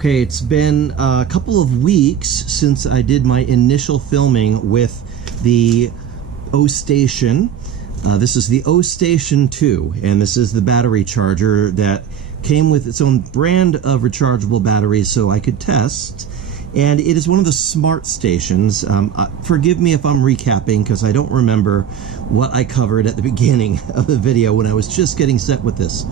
Okay, it's been a couple of weeks since I did my initial filming with the Ostation. This is the Ostation 2, and this is the battery charger that came with its own brand of rechargeable batteries so I could test. And it is one of the smart stations. Forgive me if I'm recapping because I don't remember what I covered at the beginning of the video when I was just getting set with this.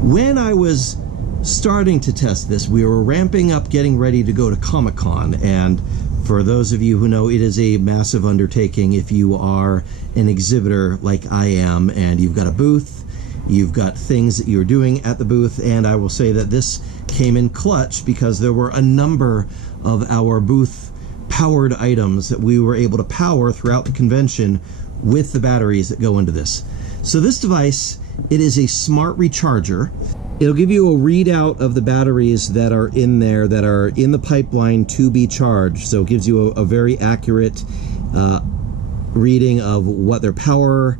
When I was starting to test this, we were ramping up, getting ready to go to Comic-Con, and for those of you who know, it is a massive undertaking if you are an exhibitor like I am, and you've got a booth, you've got things that you're doing at the booth, and I will say that this came in clutch because there were a number of our booth powered items that we were able to power throughout the convention with the batteries that go into this. So this device, it is a smart recharger. It'll give you a readout of the batteries that are in there, that are in the pipeline to be charged. So it gives you a very accurate reading of what their power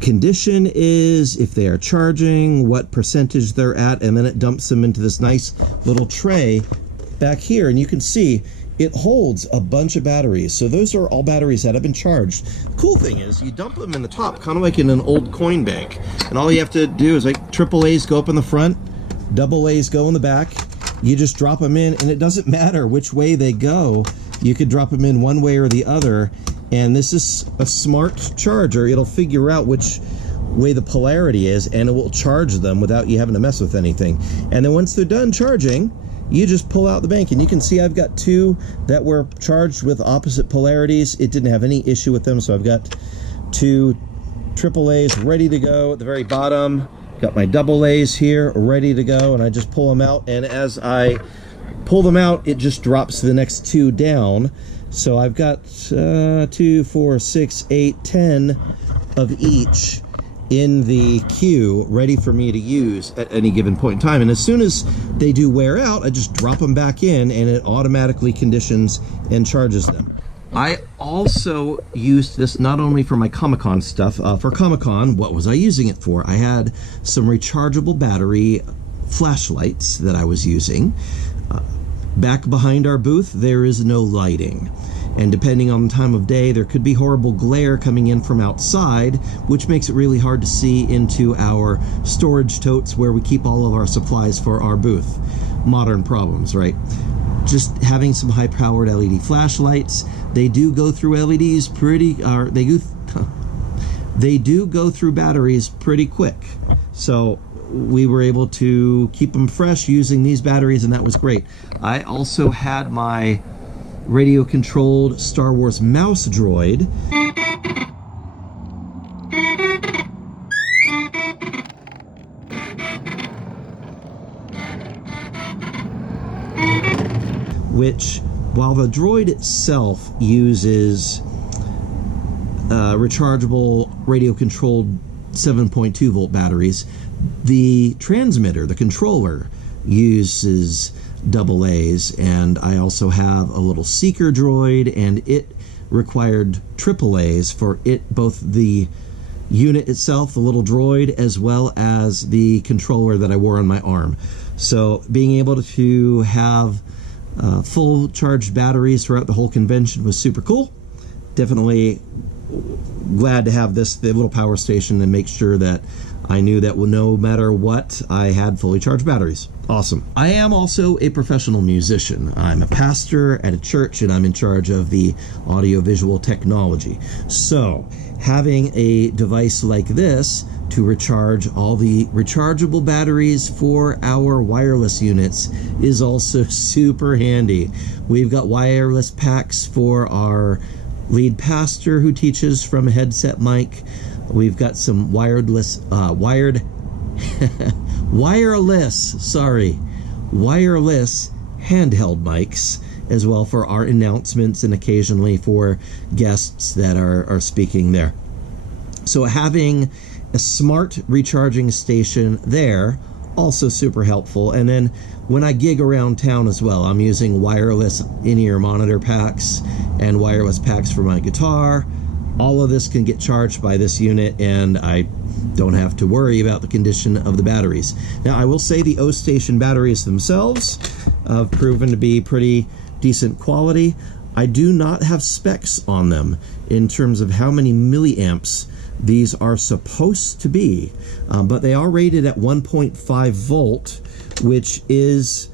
condition is, if they are charging, what percentage they're at, and then it dumps them into this nice little tray back here. And you can see it holds a bunch of batteries. So those are all batteries that have been charged. The cool thing is you dump them in the top, kind of like in an old coin bank. And all you have to do is, like, AAAs go up in the front, AA's go in the back. You just drop them in, and it doesn't matter which way they go. You could drop them in one way or the other. And this is a smart charger. It'll figure out which way the polarity is, and it will charge them without you having to mess with anything. And then once they're done charging, you just pull out the bank, and you can see I've got two that were charged with opposite polarities. It didn't have any issue with them, so I've got two AAAs ready to go at the very bottom. Got my AA's here ready to go, and I just pull them out, and as I pull them out, it just drops the next two down. So I've got 2, 4, 6, 8, 10 of each in the queue ready for me to use at any given point in time. And as soon as they do wear out, I just drop them back in, and it automatically conditions and charges them. I also used this not only for my Comic-Con stuff. For Comic-Con, what was I using it for? I had some rechargeable battery flashlights that I was using. Back behind our booth, there is no lighting. And depending on the time of day, there could be horrible glare coming in from outside, which makes it really hard to see into our storage totes where we keep all of our supplies for our booth. Modern problems, right? Just having some high-powered LED flashlights. They do go through LEDs they do go through batteries pretty quick. So we were able to keep them fresh using these batteries, and that was great. I also had my radio-controlled Star Wars mouse droid. Which, while the droid itself uses rechargeable radio-controlled 7.2 volt batteries, the transmitter, the controller, uses AA's, and I also have a little seeker droid, and it required AAA's for it, both the unit itself, the little droid, as well as the controller that I wore on my arm. So being able to have full charged batteries throughout the whole convention was super cool. Definitely glad to have this, the little power station, and make sure that I knew that no matter what, I had fully charged batteries. Awesome. I am also a professional musician. I'm a pastor at a church, and I'm in charge of the audio-visual technology. So having a device like this to recharge all the rechargeable batteries for our wireless units is also super handy. We've got wireless packs for our lead pastor who teaches from a headset mic. We've got some wireless wireless handheld mics as well for our announcements and occasionally for guests that are speaking there. So having a smart recharging station there, also super helpful. And then when I gig around town as well, I'm using wireless in-ear monitor packs and wireless packs for my guitar. all of this can get charged by this unit, and I don't have to worry about the condition of the batteries. Now, I will say the Ostation batteries themselves have proven to be pretty decent quality. I do not have specs on them in terms of how many milliamps these are supposed to be, but they are rated at 1.5 volt, which is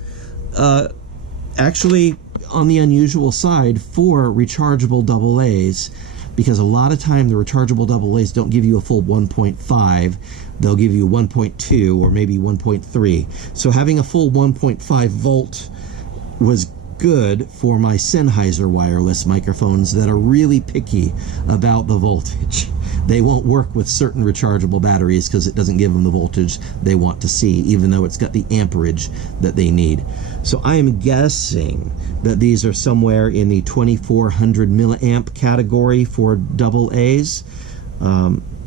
actually on the unusual side for rechargeable AA's, because a lot of time the rechargeable AA's don't give you a full 1.5. They'll give you 1.2 or maybe 1.3. So having a full 1.5 volt was good for my Sennheiser wireless microphones that are really picky about the voltage. They won't work with certain rechargeable batteries because it doesn't give them the voltage they want to see, even though it's got the amperage that they need. So I am guessing that these are somewhere in the 2400 milliamp category for AA's.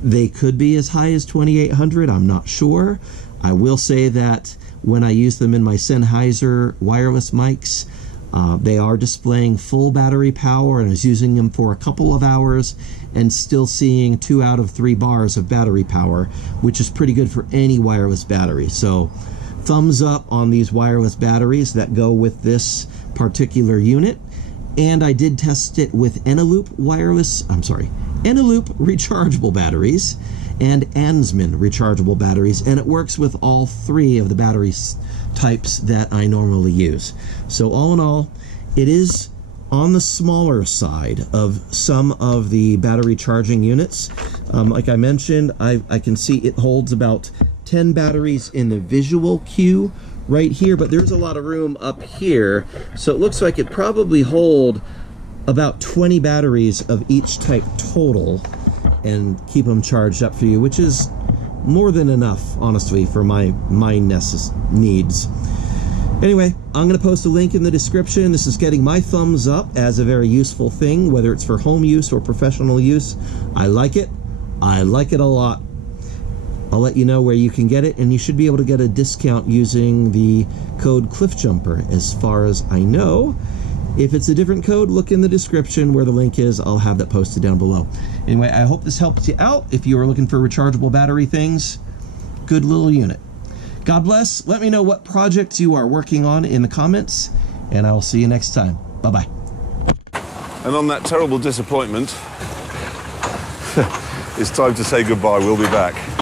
They could be as high as 2800, I'm not sure. I will say that when I use them in my Sennheiser wireless mics, they are displaying full battery power, and I was using them for a couple of hours and still seeing 2 out of 3 bars of battery power, which is pretty good for any wireless battery. So thumbs up on these wireless batteries that go with this particular unit. And I did test it with Eneloop rechargeable batteries and Ansman rechargeable batteries, and it works with all 3 of the battery types that I normally use. So all in all, it is on the smaller side of some of the battery charging units. Like I mentioned, I can see it holds about 10 batteries in the visual queue right here, but there's a lot of room up here, so it looks like it probably hold about 20 batteries of each type total and keep them charged up for you, which is more than enough, honestly, for my needs. Anyway, I'm going to post a link in the description. This is getting my thumbs up as a very useful thing, whether it's for home use or professional use. I like it. I like it a lot. I'll let you know where you can get it, and you should be able to get a discount using the code CliffJumper, as far as I know. If it's a different code, look in the description where the link is. I'll have that posted down below. Anyway, I hope this helps you out. If you are looking for rechargeable battery things, good little unit. God bless. Let me know what projects you are working on in the comments, and I will see you next time. Bye-bye. And on that terrible disappointment, it's time to say goodbye. We'll be back.